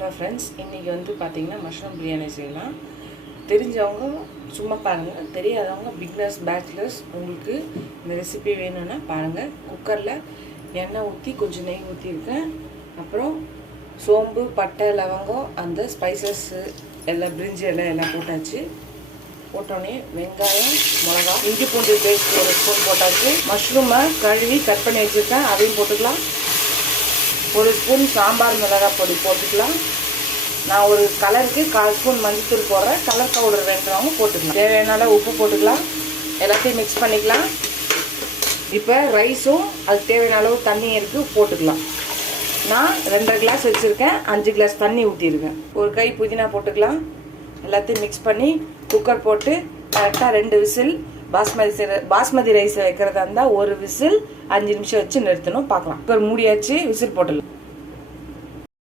Hello friends, இன்றைக்கி வந்து பார்த்திங்கன்னா மஷ்ரூம் பிரியாணி செய்யலாம். தெரிஞ்சவங்க சும்மா பாருங்கள், தெரியாதவங்க பிகினர்ஸ் பேச்சுலர்ஸ் உங்களுக்கு இந்த ரெசிபி வேணும்னா பாருங்கள். குக்கரில் எண்ணெய் ஊற்றி கொஞ்சம் நெய் ஊற்றிருக்கேன். அப்புறம் சோம்பு, பட்டை, லவங்கம், அந்த ஸ்பைசஸ்ஸு எல்லாம் பிரிஞ்சி எல்லாம் போட்டாச்சு. போட்டோடனே வெங்காயம், மிளகா, இஞ்சி பூண்டு பேஸ்ட் ஒரு ஸ்பூன் போட்டாச்சு. மஷ்ரூமை கழுவி கட் பண்ணி வச்சுருக்கேன், அதையும் போட்டுக்கலாம். ஒரு ஸ்பூன் சாம்பார் மிளகாய் பொடி போட்டுக்கலாம். நான் ஒரு கலருக்கு 1/4 ஸ்பூன் மஞ்சத்தூள் போடுறேன். கலர் பவுடர் வேண்டுறவங்க போட்டுக்கலாம். தேவையான உப்பு போட்டுக்கலாம். எல்லாத்தையும் மிக்ஸ் பண்ணிக்கலாம். இப்போ ரைஸும் அதுக்கு தேவையான அளவு தண்ணி இருக்குது, போட்டுக்கலாம். நான் 2.5 கிளாஸ் வச்சுருக்கேன், 5 கிளாஸ் தண்ணி ஊற்றிருக்கேன். ஒரு கை புதினா போட்டுக்கலாம். எல்லாத்தையும் மிக்ஸ் பண்ணி குக்கர் போட்டு கரெக்டாக 2 விசில். பாஸ்மதி ரைஸ் வைக்கிறதா இருந்தால் 1 விசில் 5 நிமிஷம் வச்சு நிறுத்தணும். பார்க்கலாம். குக்கர் மூடியாச்சு, விசில் போட்டுடலாம்.